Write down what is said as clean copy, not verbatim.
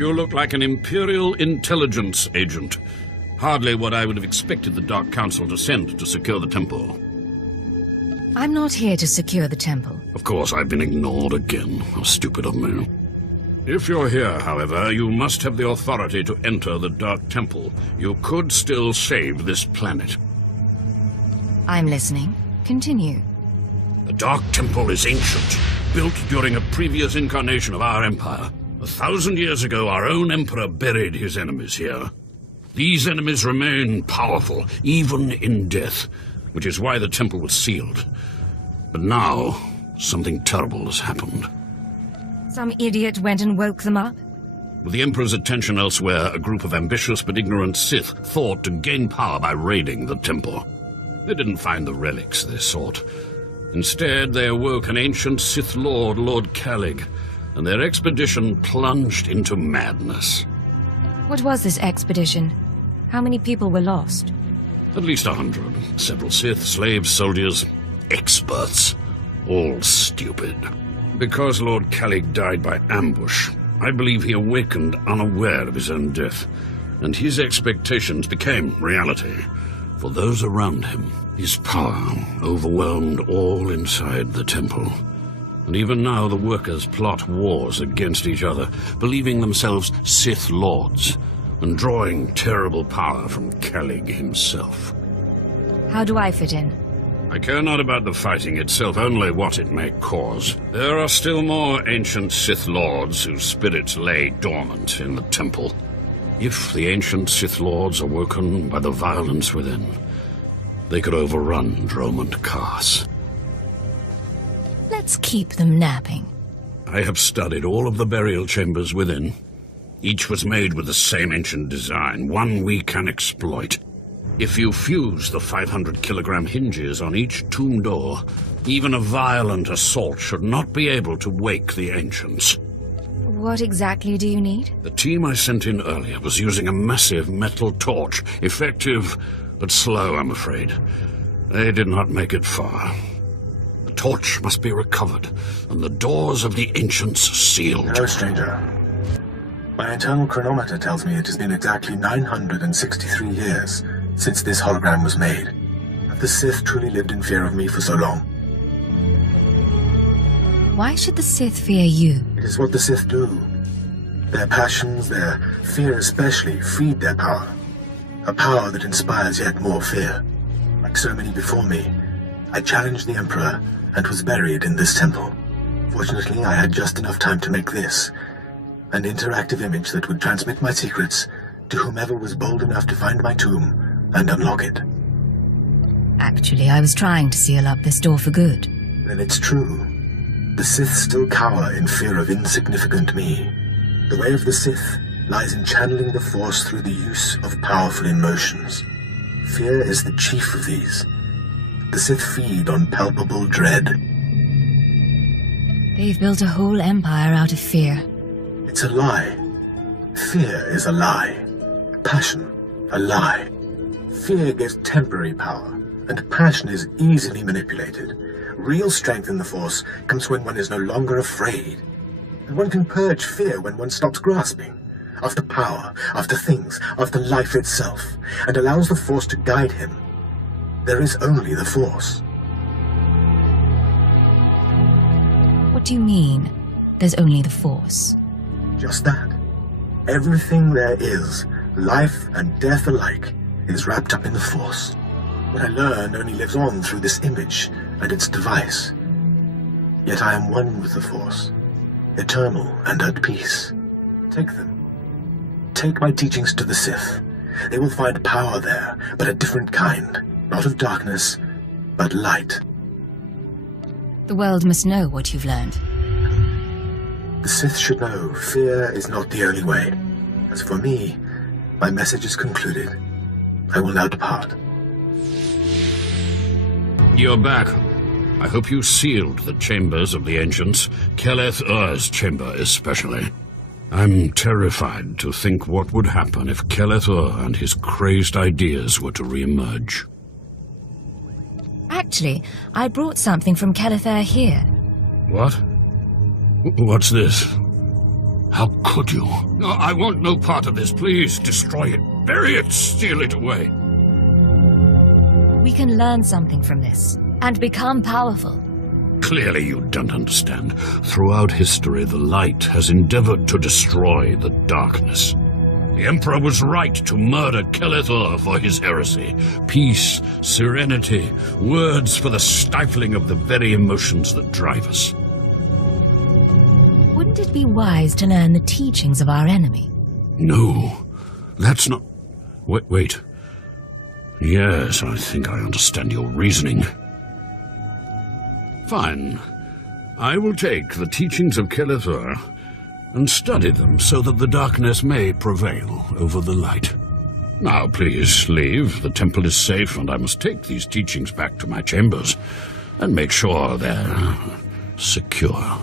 You look like an Imperial intelligence agent. Hardly what I would have expected the Dark Council to send to secure the temple. I'm not here to secure the temple. Of course, I've been ignored again. How stupid of me. If you're here, however, you must have the authority to enter the Dark Temple. You could still save this planet. I'm listening. Continue. The Dark Temple is ancient, built during a previous incarnation of our empire. 1,000 years ago, our own emperor buried his enemies here. These enemies remain powerful, even in death, which is why the temple was sealed. But now, something terrible has happened. Some idiot went and woke them up? With the Emperor's attention elsewhere, a group of ambitious but ignorant Sith thought to gain power by raiding the temple. They didn't find the relics they sought. Instead, they awoke an ancient Sith Lord, Lord Kalig, and their expedition plunged into madness. What was this expedition? How many people were lost? At least 100. Several Sith, slaves, soldiers, experts. All stupid. Because Lord Kalig died by ambush, I believe he awakened unaware of his own death, and his expectations became reality. For those around him, his power overwhelmed all inside the temple. And even now the workers plot wars against each other, believing themselves Sith Lords, and drawing terrible power from Kalig himself. How do I fit in? I care not about the fighting itself, only what it may cause. There are still more ancient Sith Lords whose spirits lay dormant in the temple. If the ancient Sith Lords are woken by the violence within, they could overrun Dromund Kaas. Let's keep them napping. I have studied all of the burial chambers within. Each was made with the same ancient design, one we can exploit. If you fuse the 500-kilogram hinges on each tomb door, even a violent assault should not be able to wake the ancients. What exactly do you need? The team I sent in earlier was using a massive metal torch. Effective, but slow, I'm afraid. They did not make it far. The torch must be recovered, and the doors of the ancients sealed. Hello, stranger. My internal chronometer tells me it has been exactly 963 years since this hologram was made. Have the Sith truly lived in fear of me for so long? Why should the Sith fear you? It is what the Sith do. Their passions, their fear especially, feed their power. A power that inspires yet more fear. Like so many before me, I challenged the Emperor and was buried in this temple. Fortunately, I had just enough time to make this, an interactive image that would transmit my secrets to whomever was bold enough to find my tomb and unlock it. Actually, I was trying to seal up this door for good. Then it's true. The Sith still cower in fear of insignificant me. The way of the Sith lies in channeling the Force through the use of powerful emotions. Fear is the chief of these. The Sith feed on palpable dread. They've built a whole empire out of fear. It's a lie. Fear is a lie. Passion, a lie. Fear gives temporary power, and passion is easily manipulated. Real strength in the Force comes when one is no longer afraid. And one can purge fear when one stops grasping after power, after things, after life itself, and allows the Force to guide him. There is only the Force. What do you mean, there's only the Force? Just that. Everything there is, life and death alike, is wrapped up in the Force. What I learn only lives on through this image and its device. Yet I am one with the Force, eternal and at peace. Take them. Take my teachings to the Sith. They will find power there, but a different kind. Not of darkness, but light. The world must know what you've learned. The Sith should know fear is not the only way. As for me, my message is concluded. I will now depart. You're back. I hope you sealed the chambers of the ancients, SWTOR's chamber especially. I'm terrified to think what would happen if SWTOR and his crazed ideas were to re-emerge. Actually, I brought something from SWTOR here. What? What's this? How could you? No, I want no part of this. Please, destroy it. Bury it. Steal it away. We can learn something from this, and become powerful. Clearly you don't understand. Throughout history, the light has endeavored to destroy the darkness. The Emperor was right to murder SWTOR for his heresy. Peace, serenity, words for the stifling of the very emotions that drive us. Wouldn't it be wise to learn the teachings of our enemy? No, that's not... Wait. Yes, I think I understand your reasoning. Fine. I will take the teachings of SWTOR and study them so that the darkness may prevail over the light. Now, please, leave. The temple is safe, and I must take these teachings back to my chambers and make sure they're secure.